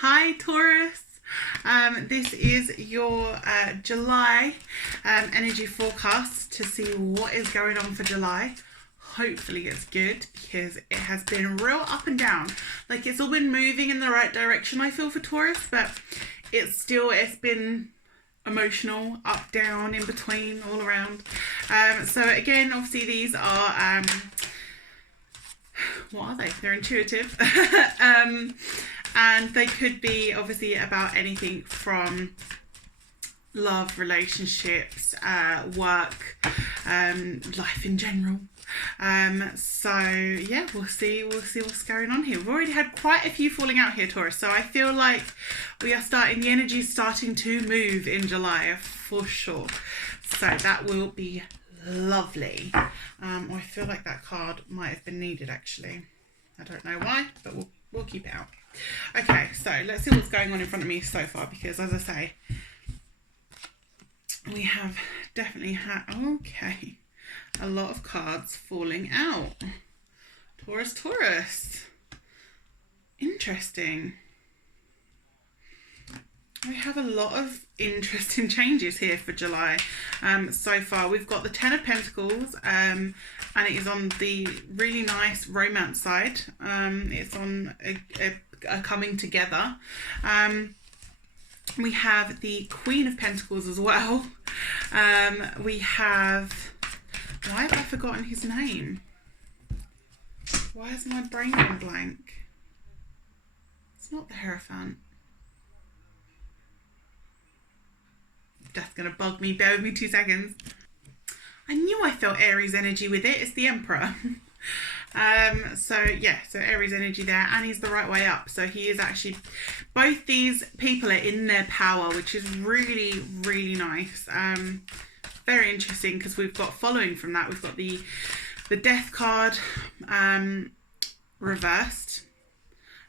Hi Taurus. This is your July energy forecast to see what is going on for July. Hopefully it's good because it has been real up and down. Like it's all been moving in the right direction, I feel, for Taurus, but it's been emotional, up, down, in between, all around. So again, obviously these are what are they? They're intuitive. And they could be obviously about anything from love, relationships, work, life in general. So yeah, we'll see what's going on here. We've already had quite a few falling out here, Taurus. So I feel like the energy is starting to move in July for sure. So that will be lovely. I feel like that card might have been needed actually. I don't know why, but we'll keep it out. Okay, so let's see what's going on in front of me so far, because as I say, we have definitely had a lot of cards falling out. Taurus. Interesting. We have a lot of interesting changes here for July. So far, we've got the Ten of Pentacles, and it is on the really nice romance side. It's on a coming together. We have the Queen of Pentacles as well. We have... Why have I forgotten his name? Why has my brain gone blank? It's not the Hierophant. That's going to bug me. Bear with me 2 seconds. I knew I felt Aries energy with it. It's the Emperor. So Aries energy there, and he's the right way up. So he is actually, both these people are in their power, which is really, really nice. Very interesting, because we've got, following from that, we've got the Death card reversed,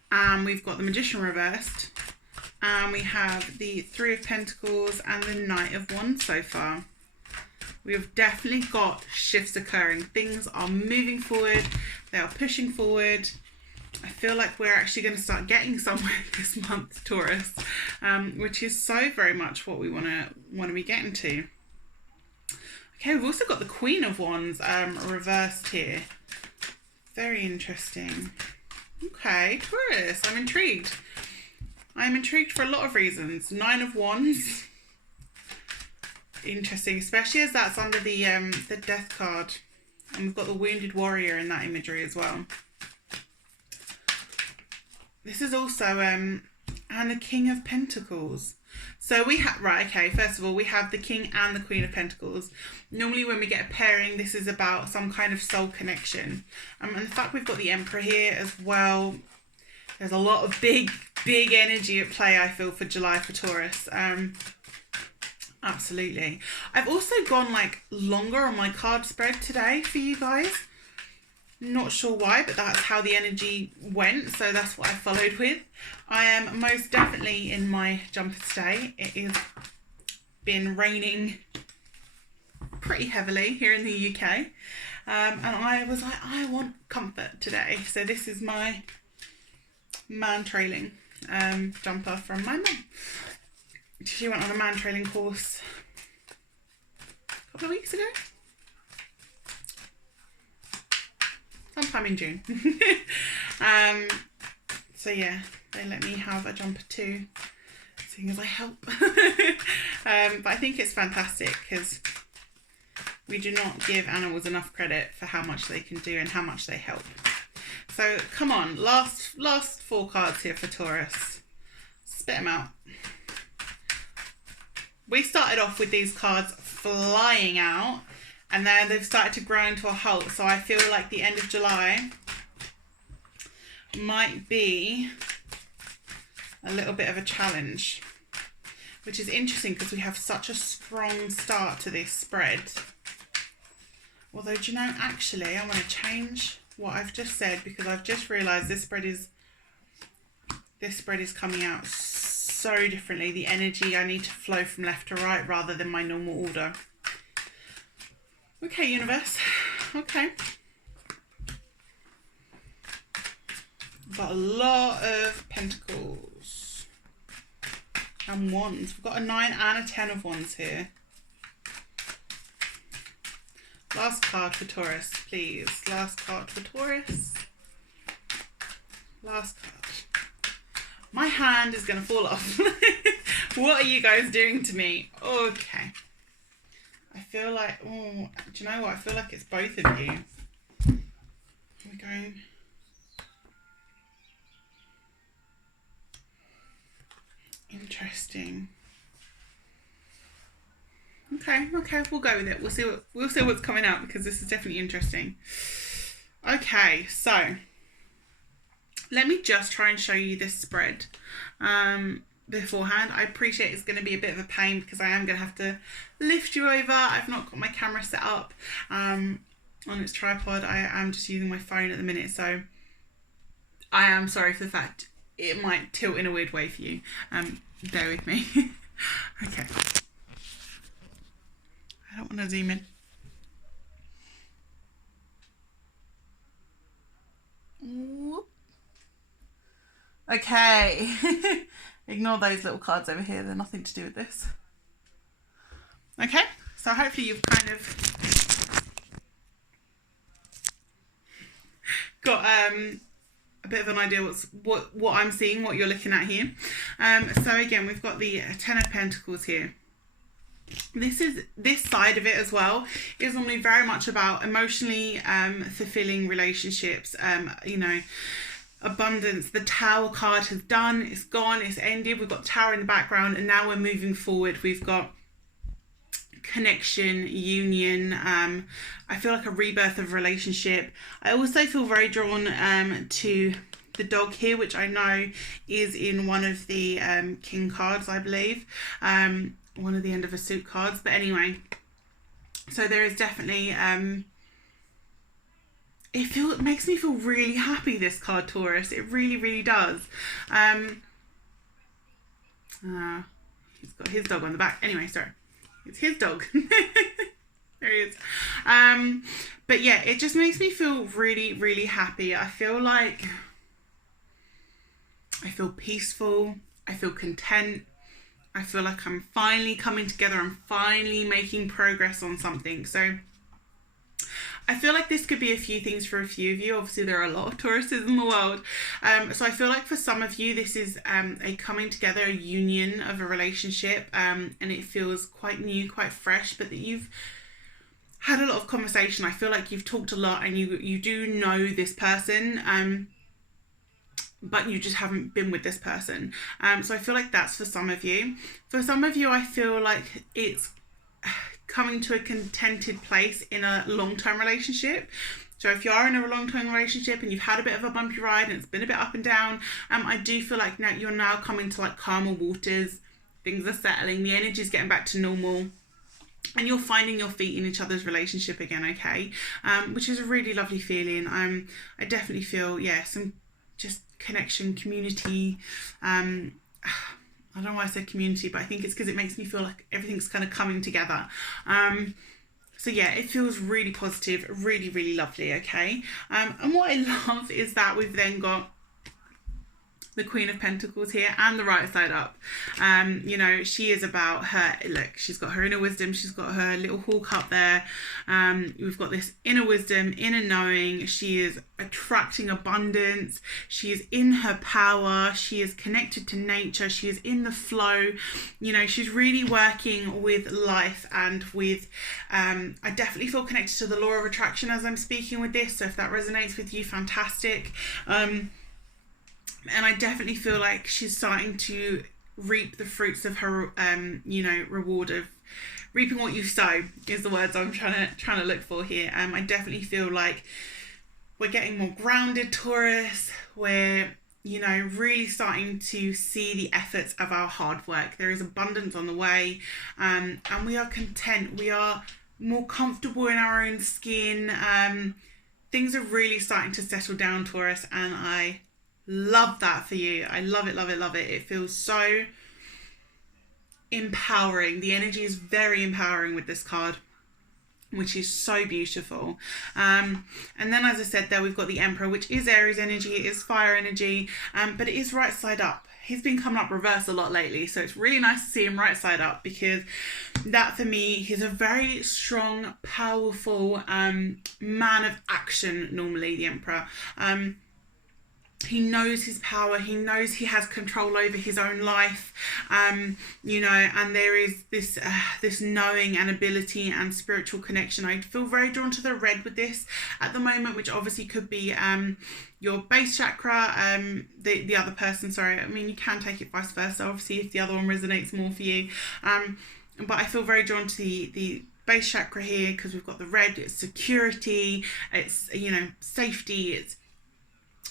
and we've got the Magician reversed, and we have the Three of Pentacles and the Knight of Wands so far. We've definitely got shifts occurring. Things are moving forward. They are pushing forward. I feel like we're actually going to start getting somewhere this month, Taurus, which is so very much what we want to be getting to. Okay, we've also got the Queen of Wands reversed here. Very interesting. Okay, Taurus, I'm intrigued. I'm intrigued for a lot of reasons. Nine of Wands. Interesting, especially as that's under the Death card, and we've got the Wounded Warrior in that imagery as well. This is also and the King of Pentacles. So we have, right, okay, first of all, we have the King and the Queen of Pentacles. Normally when we get a pairing, this is about some kind of soul connection. And the fact we've got the Emperor here as well, there's a lot of big energy at play, I feel, for July for Taurus. Absolutely. I've also gone like longer on my card spread today for you guys. Not sure why, but that's how the energy went, so that's what I followed with. I am most definitely in my jumper today. It has been raining pretty heavily here in the UK, and I was like, I want comfort today, so this is my man trailing jumper from my mum. She went on a man trailing course a couple of weeks ago. Sometime in June. So yeah, they let me have a jumper too, seeing as I help. But I think it's fantastic because we do not give animals enough credit for how much they can do and how much they help. So come on, last 4 cards here for Taurus. Spit them out. We started off with these cards flying out, and then they've started to grind to a halt. So I feel like the end of July might be a little bit of a challenge, which is interesting because we have such a strong start to this spread. Although, do you know, actually, I want to change what I've just said, because I've just realised this spread is coming out so differently. The energy, I need to flow from left to right rather than my normal order. Okay, universe. Okay. Got a lot of pentacles. and Wands. We've got a 9 and a 10 of Wands here. Last card for Taurus, please. Last card for Taurus. Last card. My hand is going to fall off. What are you guys doing to me? Okay. I feel like, oh, do you know what? I feel like it's both of you. We're going... Interesting. Okay, we'll go with it. We'll see what's coming out, because this is definitely interesting. Okay, so let me just try and show you this spread beforehand. I appreciate it's going to be a bit of a pain because I am going to have to lift you over. I've not got my camera set up on its tripod. I am just using my phone at the minute, so I am sorry for the fact it might tilt in a weird way for you. Bear with me. Okay. I don't want to zoom in. Whoop. Okay. Ignore those little cards over here. They're nothing to do with this. Okay. So hopefully you've kind of got a bit of an idea what I'm seeing, what you're looking at here. So again, we've got the 10 of Pentacles here. This side of it as well is normally very much about emotionally fulfilling relationships, you know, abundance. The Tower card has done, it's gone, it's ended. We've got Tower in the background, and now we're moving forward. We've got connection, union. I feel like a rebirth of relationship. I also feel very drawn to the dog here, which I know is in one of the King cards, I believe. One of the End of a Suit cards. But anyway, so there is definitely it makes me feel really happy, this card, Taurus. It really does. He's got his dog on the back. Anyway, sorry. It's his dog. There he is. But yeah, it just makes me feel really happy. I feel peaceful. I feel content. I feel like I'm finally coming together. I'm finally making progress on something. So I feel like this could be a few things for a few of you. Obviously, there are a lot of Tauruses in the world. So I feel like for some of you, this is a coming together, a union of a relationship. And it feels quite new, quite fresh, but that you've had a lot of conversation. I feel like you've talked a lot and you do know this person. But you just haven't been with this person. So I feel like that's for some of you. For some of you, I feel like it's coming to a contented place in a long-term relationship. So if you are in a long-term relationship and you've had a bit of a bumpy ride and it's been a bit up and down, I do feel like now you're coming to like calmer waters. Things are settling. The energy is getting back to normal. And you're finding your feet in each other's relationship again, okay? Which is a really lovely feeling. I definitely feel, yeah, some just connection, community. I don't know why I said community, but I think it's because it makes me feel like everything's kind of coming together. So yeah, it feels really positive, really lovely, okay? And what I love is that we've then got the Queen of Pentacles here and the right side up. You know, she is about her, look, she's got her inner wisdom, she's got her little hawk up there. We've got this inner wisdom, inner knowing. She is attracting abundance. She is in her power. She is connected to nature. She is in the flow. You know, she's really working with life and with, I definitely feel connected to the law of attraction as I'm speaking with this. So if that resonates with you, fantastic. And I definitely feel like she's starting to reap the fruits of her, you know, reward of reaping what you sow is the words I'm trying to look for here. I definitely feel like we're getting more grounded, Taurus. We're, you know, really starting to see the efforts of our hard work. There is abundance on the way, and we are content. We are more comfortable in our own skin. Things are really starting to settle down, Taurus, and I love that for you. I love it. It feels so empowering. The energy is very empowering with this card, which is so beautiful. And then, as I said, there we've got the Emperor, which is Aries energy, it is fire energy, but it is right side up. he's been coming up reverse a lot lately, so it's really nice to see him right side up, because that for me, he's a very strong, powerful man of action normally, the Emperor. He knows his power, he knows he has control over his own life, you know, and there is this knowing and ability and spiritual connection. I feel very drawn to the red with this at the moment, which obviously could be your base chakra, the other person, sorry, I mean, you can take it vice versa, obviously, if the other one resonates more for you, but I feel very drawn to the base chakra here, because we've got the red, it's security, it's, you know, safety, it's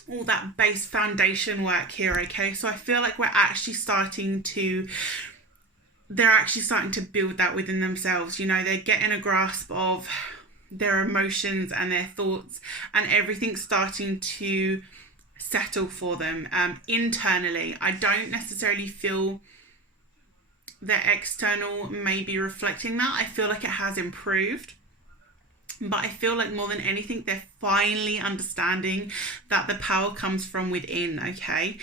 all that base foundation work here, okay? So I feel like they're actually starting to build that within themselves, you know, they're getting a grasp of their emotions and their thoughts, and everything's starting to settle for them internally. I don't necessarily feel their external may be reflecting that. I feel like it has improved. But I feel like more than anything, they're finally understanding that the power comes from within, okay?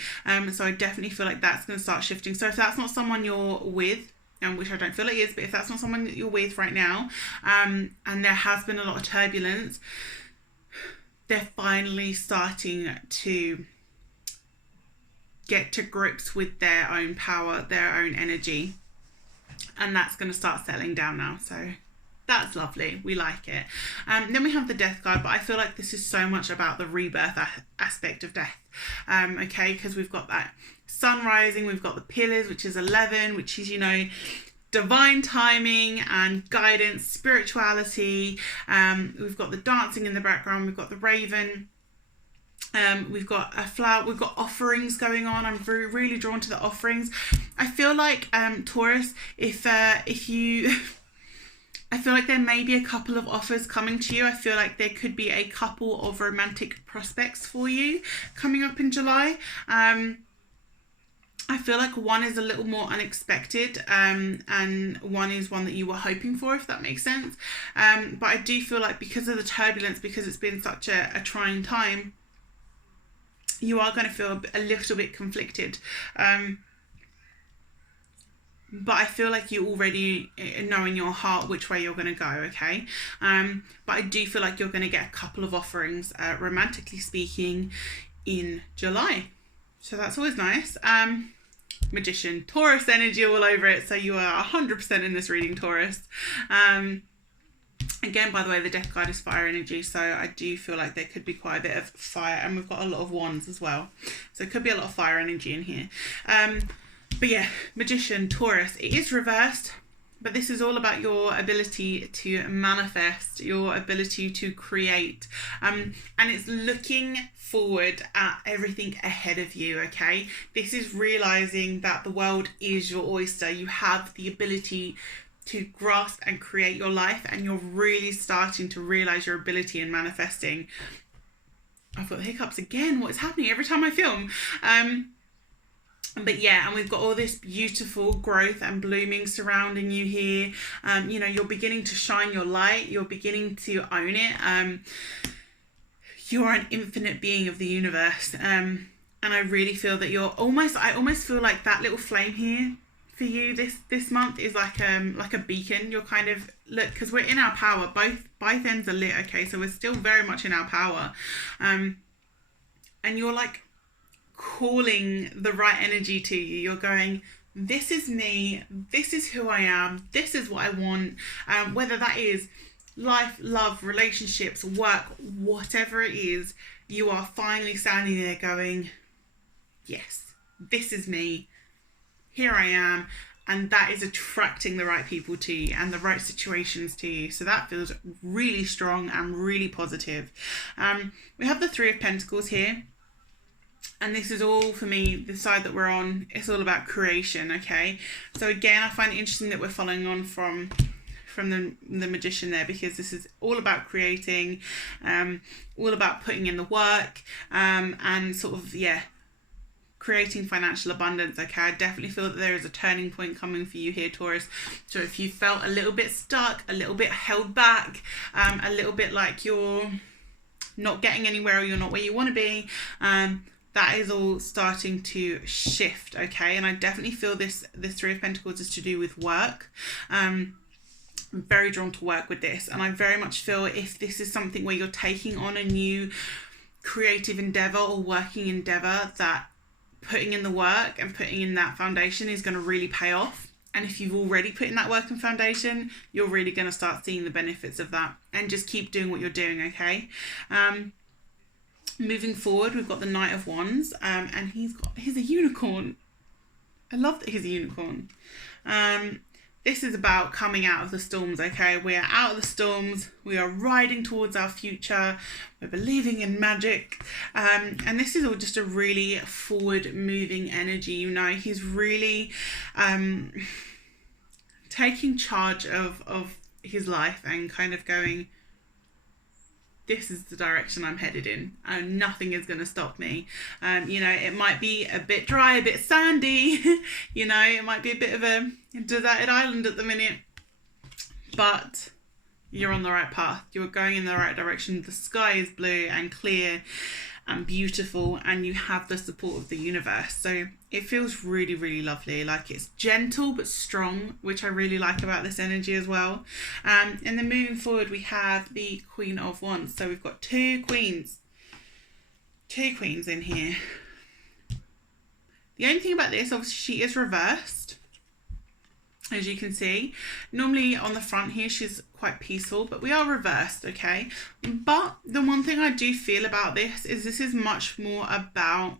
So I definitely feel like that's going to start shifting. So if that's not someone you're with, which I don't feel it is, but if that's not someone that you're with right now, and there has been a lot of turbulence, they're finally starting to get to grips with their own power, their own energy. And that's going to start settling down now. So that's lovely. We like it. Then we have the death card, but I feel like this is so much about the rebirth aspect of death. Okay, because we've got that sun rising, we've got the pillars, which is 11, which is, you know, divine timing and guidance, spirituality. We've got the dancing in the background, we've got the raven. We've got a flower, we've got offerings going on. I'm really drawn to the offerings. I feel like Taurus, if you I feel like there may be a couple of offers coming to you. I feel like there could be a couple of romantic prospects for you coming up in July. I feel like one is a little more unexpected, and one is one that you were hoping for, if that makes sense. But I do feel like because of the turbulence, because it's been such a trying time, you are going to feel a little bit conflicted. But I feel like you already know in your heart which way you're going to go, okay? But I do feel like you're going to get a couple of offerings, romantically speaking, in July. So that's always nice. Magician, Taurus energy all over it. So you are 100% in this reading, Taurus. Again, by the way, the death card is fire energy. So I do feel like there could be quite a bit of fire. And we've got a lot of wands as well. So it could be a lot of fire energy in here. But yeah, Magician, Taurus, it is reversed, but this is all about your ability to manifest, your ability to create, and it's looking forward at everything ahead of you, okay? This is realizing that the world is your oyster. You have the ability to grasp and create your life, and you're really starting to realize your ability in manifesting. I've got the hiccups again. What is happening every time I film? But yeah, and we've got all this beautiful growth and blooming surrounding you here. You know, you're beginning to shine your light. You're beginning to own it. You're an infinite being of the universe. And I really feel that I almost feel like that little flame here for you this month is like a beacon. You're kind of, look, because we're in our power. Both ends are lit, okay? So we're still very much in our power. And you're like calling the right energy to you. You're going, this is me, this is who I am, this is what I want, whether that is life, love, relationships, work, whatever it is, you are finally standing there going, yes, this is me, here I am, and that is attracting the right people to you and the right situations to you. So that feels really strong and really positive. We have the Three of Pentacles here. And this is all, for me, the side that we're on, it's all about creation, okay? So again, I find it interesting that we're following on from the Magician there, because this is all about creating, all about putting in the work, and sort of, yeah, creating financial abundance, okay? I definitely feel that there is a turning point coming for you here, Taurus. So if you felt a little bit stuck, a little bit held back, a little bit like you're not getting anywhere or you're not where you want to be, that is all starting to shift, okay? And I definitely feel this Three of Pentacles is to do with work. I'm very drawn to work with this, and I very much feel if this is something where you're taking on a new creative endeavor or working endeavor, that putting in the work and putting in that foundation is going to really pay off. And if you've already put in that work and foundation, you're really going to start seeing the benefits of that, and just keep doing what you're doing, okay? Moving forward, we've got the Knight of Wands, and he's a unicorn. I love that he's a unicorn. This is about coming out of the storms, okay? We are out of the storms. We are riding towards our future. We're believing in magic. And this is all just a really forward-moving energy, you know? He's really taking charge of his life and kind of going, this is the direction I'm headed in, and nothing is going to stop me. You know, it might be a bit dry, a bit sandy, you know, it might be a bit of a deserted island at the minute, but you're on the right path. You're going in the right direction. The sky is blue and clear and beautiful, and you have the support of the universe. So it feels really, really lovely. Like, it's gentle but strong, which I really like about this energy as well. And then moving forward, we have the Queen of Wands. So we've got two queens in here. The only thing about this, obviously, she is reversed, as you can see. Normally on the front here, she's quite peaceful, but we are reversed, okay? But the one thing I do feel about this is much more about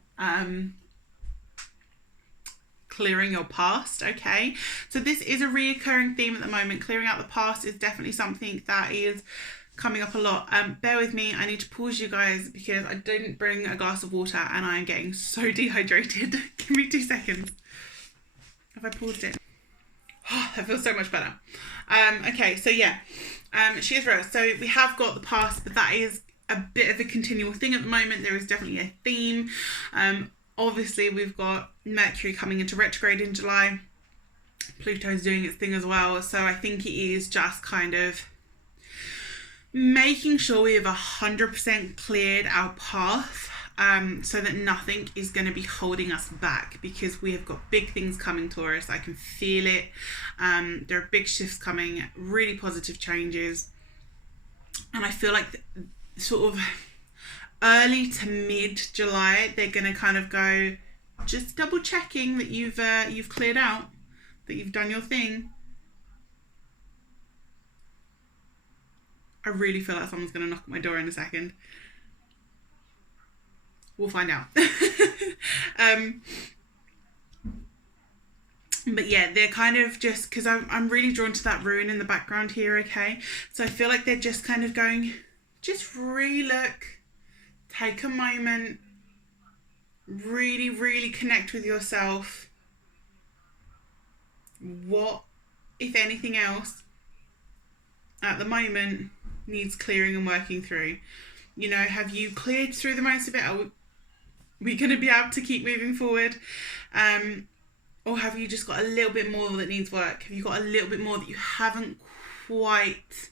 clearing your past, okay? So this is a reoccurring theme at the moment. Clearing out the past is definitely something that is coming up a lot. Bear with me, I need to pause you guys because I didn't bring a glass of water and I am getting so dehydrated. Give me 2 seconds. Have I paused it? Oh, that feels so much better. Okay, so yeah, she is reversed. So we have got the past, but that is a bit of a continual thing at the moment. There is definitely a theme. Obviously, we've got Mercury coming into retrograde in July. Pluto's doing its thing as well. So I think it is just kind of making sure we have 100% cleared our path, so that nothing is going to be holding us back, because we have got big things coming, Taurus. I can feel it. There are big shifts coming, really positive changes, and I feel like sort of early to mid July they're going to kind of go, just double checking that you've cleared out, that you've done your thing. I really feel like someone's going to knock at my door in a second. We'll find out. But yeah, they're kind of just, because I'm really drawn to that rune in the background here, okay? So I feel like they're just kind of going, just re-look, take a moment, really, really connect with yourself. What, if anything else, at the moment needs clearing and working through? You know, have you cleared through the most of it? Are we going to be able to keep moving forward? Or have you just got a little bit more that needs work? Have you got a little bit more that you haven't quite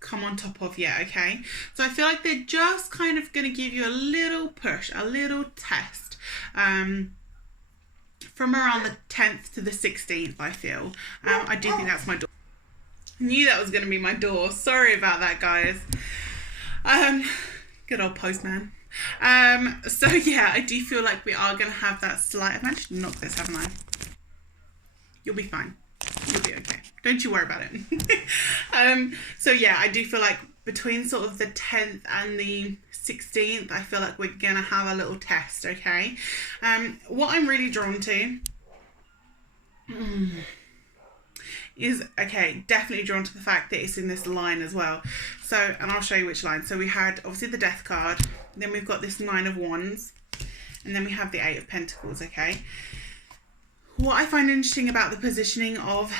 come on top of yet, okay? So I feel like they're just kind of going to give you a little push, a little test. From around the 10th to the 16th, I feel. I do think that's my door. Knew that was going to be my door. Sorry about that, guys. Good old postman. So yeah, I do feel like we are going to have that slight... I've managed to knock this, haven't I? You'll be fine. You'll be okay. Don't you worry about it. So yeah, I do feel like between sort of the 10th and the 16th, I feel like we're going to have a little test, okay? What I'm really drawn to... is, okay, definitely drawn to the fact that it's in this line as well. So, and I'll show you which line. So we had obviously the Death card, then we've got this Nine of Wands, and then we have the Eight of Pentacles, okay? What I find interesting about the positioning of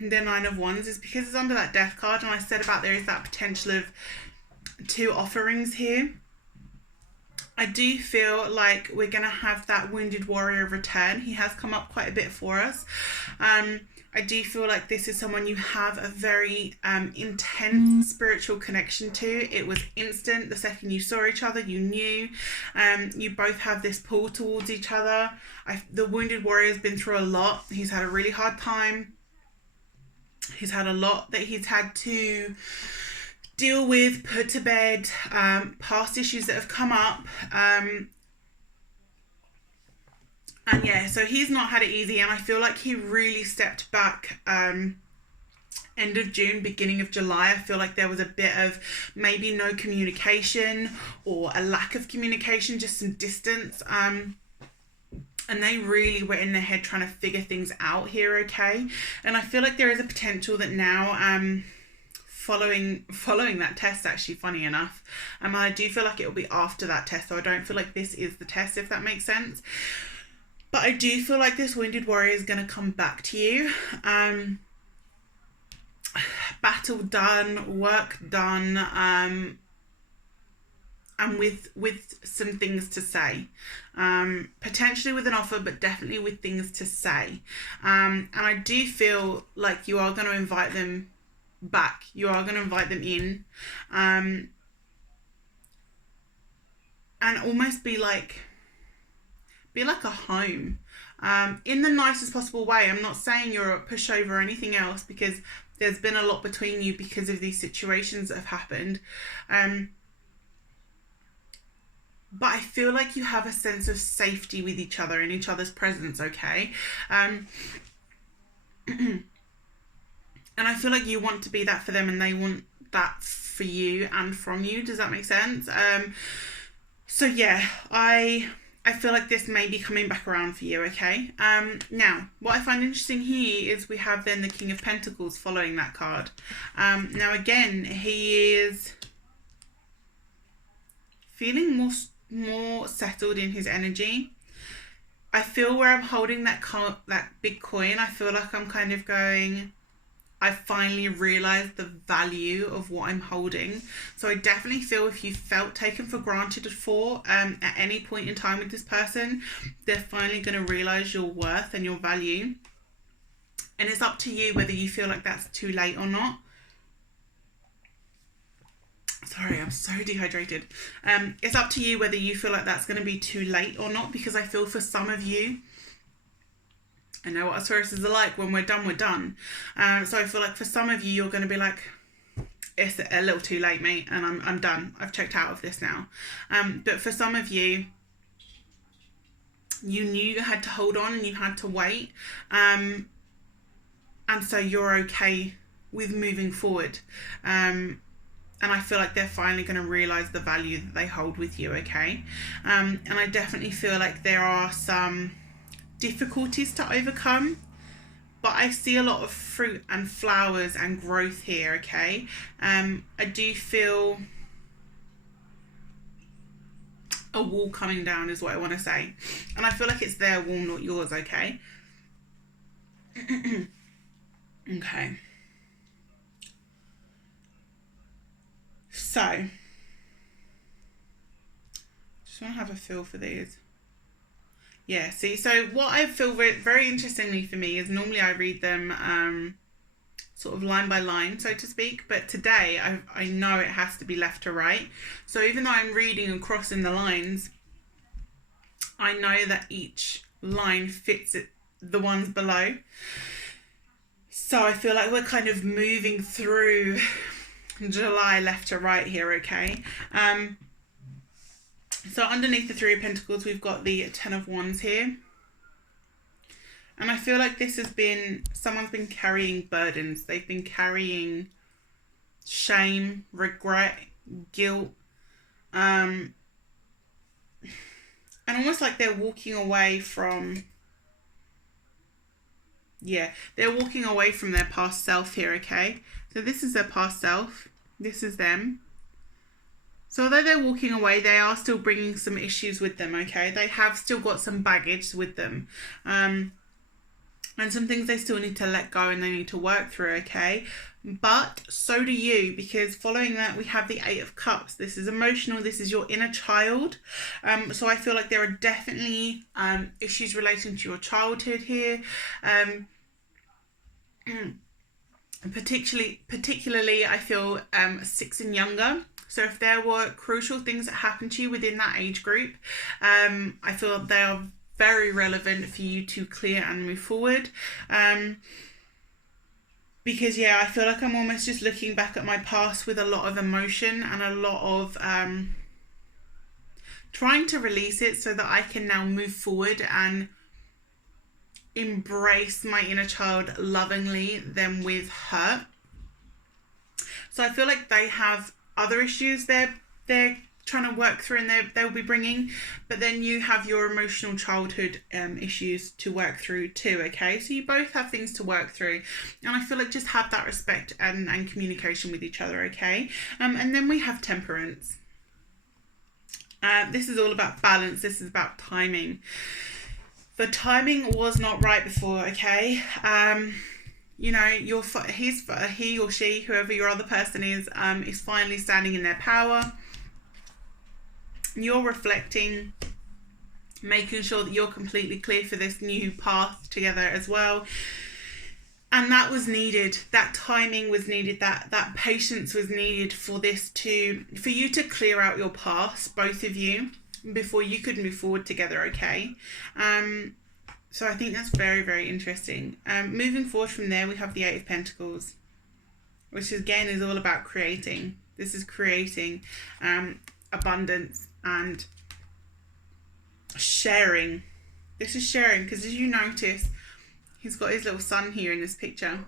the Nine of Wands is because it's under that Death card, and I said about there is that potential of 2 offerings here. I do feel like we're going to have that Wounded Warrior return. He has come up quite a bit for us. I do feel like this is someone you have a very intense spiritual connection to. It was instant. The second you saw each other, you knew. You both have this pull towards each other. The wounded warrior's been through a lot. He's had a really hard time. He's had a lot that he's had to deal with, put to bed, past issues that have come up. And yeah, so he's not had it easy, and I feel like he really stepped back end of June, beginning of July. I feel like there was a bit of maybe no communication or a lack of communication, just some distance. And they really were in their head trying to figure things out here, okay? And I feel like there is a potential that now, following that test, actually, funny enough, I do feel like it will be after that test, so I don't feel like this is the test, if that makes sense. But I do feel like this wounded warrior is going to come back to you. Battle done, work done, and with some things to say. Potentially with an offer, but definitely with things to say. And I do feel like you are going to invite them back. You are going to invite them in. And almost be like a home, in the nicest possible way. I'm not saying you're a pushover or anything else, because there's been a lot between you because of these situations that have happened. But I feel like you have a sense of safety with each other in each other's presence, okay? And I feel like you want to be that for them, and they want that for you and from you. Does that make sense? So yeah, I feel like this may be coming back around for you, okay? Now, what I find interesting here is we have then the King of Pentacles following that card. Now, again, he is feeling more settled in his energy. I feel where I'm holding that big coin, I feel like I'm kind of going, I finally realised the value of what I'm holding. So I definitely feel if you felt taken for granted at any point in time with this person, they're finally going to realise your worth and your value. And it's up to you whether you feel like that's too late or not. Sorry, I'm so dehydrated. It's up to you whether you feel like that's going to be too late or not, because I feel for some of you, I know what Tauruses are like. When we're done, we're done. So I feel like for some of you, you're going to be like, it's a little too late, mate, and I'm done. I've checked out of this now. But for some of you, you knew you had to hold on and you had to wait. And so you're okay with moving forward. And I feel like they're finally going to realise the value that they hold with you, okay? And I definitely feel like there are some difficulties to overcome, but I see a lot of fruit and flowers and growth here, okay? I do feel a wall coming down is what I want to say. And I feel like it's their wall, not yours, okay? Okay. So, just want to have a feel for these. Yeah, see, so what I feel very interestingly for me is normally I read them sort of line by line, so to speak, but today I know it has to be left to right. So even though I'm reading and crossing the lines, I know that each line fits the ones below. So I feel like we're kind of moving through July left to right here, okay? So underneath the Three of Pentacles, we've got the Ten of Wands here. And I feel like this has been, someone's been carrying burdens. They've been carrying shame, regret, guilt. And almost like they're walking away from, they're walking away from their past self here, okay? So this is their past self. This is them. So although they're walking away, they are still bringing some issues with them, okay? They have still got some baggage with them. And some things they still need to let go and they need to work through, okay? But so do you, because following that, we have the Eight of Cups. This is emotional. This is your inner child. So I feel like there are definitely issues relating to your childhood here. particularly I feel 6 and younger. So if there were crucial things that happened to you within that age group, I feel they are very relevant for you to clear and move forward. Because I feel like I'm almost just looking back at my past with a lot of emotion and a lot of trying to release it so that I can now move forward and embrace my inner child lovingly than with hurt. So I feel like they have other issues they're trying to work through and they'll be bringing, but then you have your emotional childhood issues to work through too, okay? So you both have things to work through, and I feel like just have that respect and communication with each other, okay? And then we have temperance. This is all about balance. This is about timing. The timing was not right before, okay? You know, he or she, whoever your other person is finally standing in their power. You're reflecting, making sure that you're completely clear for this new path together as well. And that was needed. That timing was needed. That patience was needed for you to clear out your past, both of you, before you could move forward together, okay? So I think that's very, very interesting. Moving forward from there, we have the 8 of Pentacles, which again is all about creating. This is creating abundance and sharing. This is sharing, because as you notice, he's got his little son here in this picture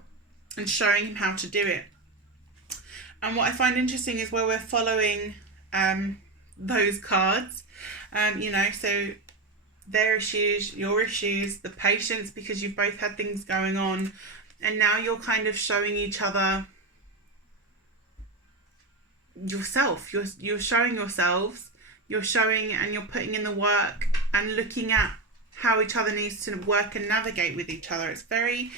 and showing him how to do it. And what I find interesting is where we're following those cards, so their issues, your issues, the patience, because you've both had things going on, and now you're kind of showing each other yourself. You're showing yourselves, you're showing and you're putting in the work and looking at how each other needs to work and navigate with each other. It's very,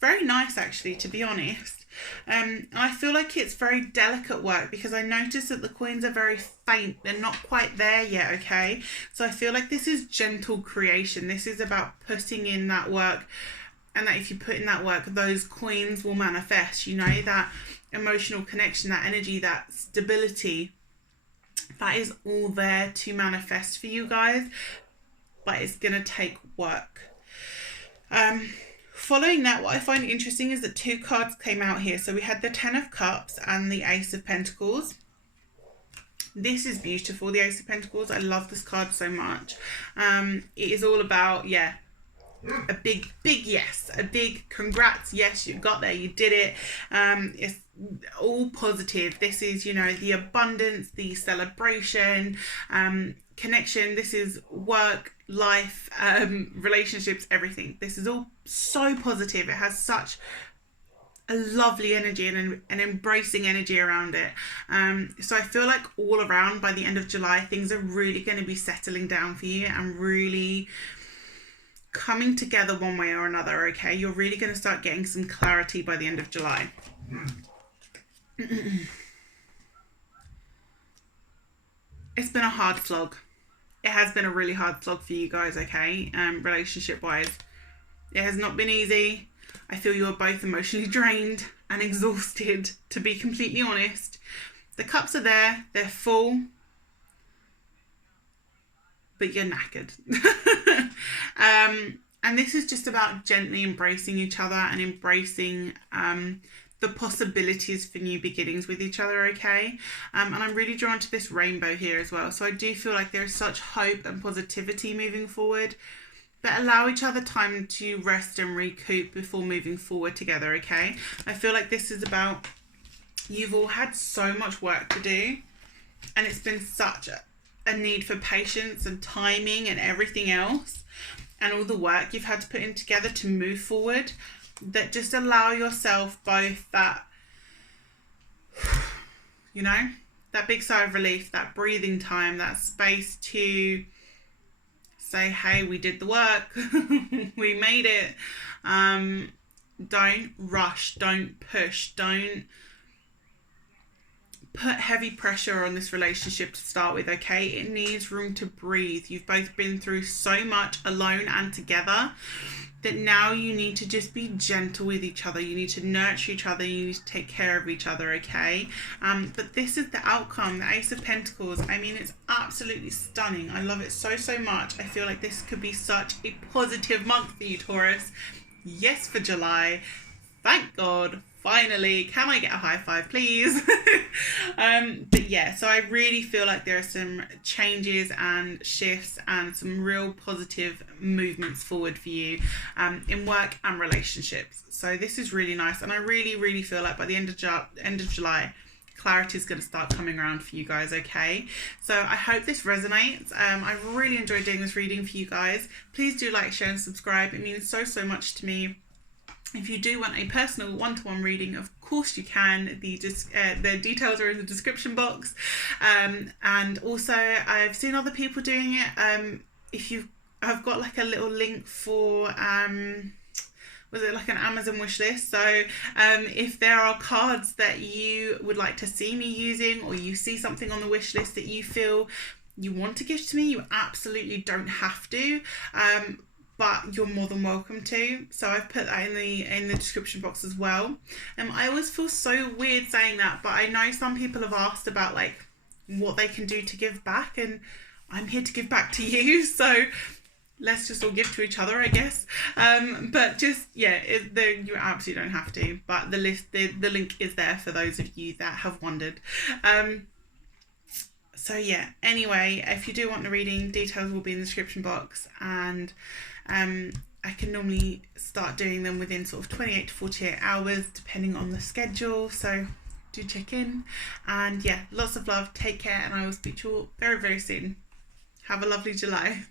very nice, actually, to be honest. I feel like it's very delicate work, because I notice that the coins are very faint. They're not quite there yet, okay? So I feel like this is gentle creation. This is about putting in that work, and that if you put in that work, those coins will manifest, that emotional connection, that energy, that stability. That is all there to manifest for you guys, but it's going to take work. Following that, what I find interesting is that 2 cards came out here. So we had the 10 of Cups and the Ace of Pentacles. This is beautiful, the Ace of Pentacles. I love this card so much. It is all about, a big yes, a big congrats, yes, you got there, you did it. It's all positive. This is, the abundance, the celebration, connection. This is work, life, relationships, everything. This is all so positive. It has such a lovely energy and an embracing energy around it. So I feel like all around, by the end of July, things are really going to be settling down for you and really coming together one way or another, okay? You're really going to start getting some clarity by the end of July. It's been a hard slog. It has been a really hard slog for you guys, okay? Relationship-wise. It has not been easy. I feel you are both emotionally drained and exhausted, to be completely honest. The cups are there. They're full. But you're knackered. And this is just about gently embracing each other and embracing the possibilities for new beginnings with each other, okay? And I'm really drawn to this rainbow here as well. So I do feel like there is such hope and positivity moving forward. But allow each other time to rest and recoup before moving forward together, okay? I feel like this is about, you've all had so much work to do. And it's been such a need for patience and timing and everything else, and all the work you've had to put in together to move forward, that just allow yourself both that, that big sigh of relief, that breathing time, that space to say, hey, we did the work, we made it. Don't rush, don't push, don't put heavy pressure on this relationship to start with, okay? It needs room to breathe. You've both been through so much alone and together that now you need to just be gentle with each other. You need to nurture each other. You need to take care of each other, okay? But this is the outcome, the Ace of Pentacles. I mean, it's absolutely stunning. I love it so, so much. I feel like this could be such a positive month for you, Taurus. Yes, for July. Thank God. Finally, can I get a high five, please? But yeah, so I really feel like there are some changes and shifts and some real positive movements forward for you in work and relationships. So this is really nice, and I really, really feel like by the end of July, clarity is going to start coming around for you guys, okay? So I hope this resonates. I've really enjoyed doing this reading for you guys. Please do like, share, and subscribe. It means so, so much to me. If you do want a personal one-to-one reading, of course you can. The details are in the description box. And also, I've seen other people doing it. I've got like a little link for, was it like an Amazon wish list? So if there are cards that you would like to see me using, or you see something on the wish list that you feel you want to give to me, you absolutely don't have to. But you're more than welcome to. So I've put that in the description box as well. I always feel so weird saying that, but I know some people have asked about like what they can do to give back, and I'm here to give back to you. So let's just all give to each other, I guess. But just, yeah, you absolutely don't have to. But the link is there for those of you that have wondered. So yeah, anyway, if you do want the reading, details will be in the description box, and I can normally start doing them within sort of 28 to 48 hours, depending on the schedule. So do check in, and yeah, lots of love, take care, and I will speak to you all very, very soon. Have a lovely July.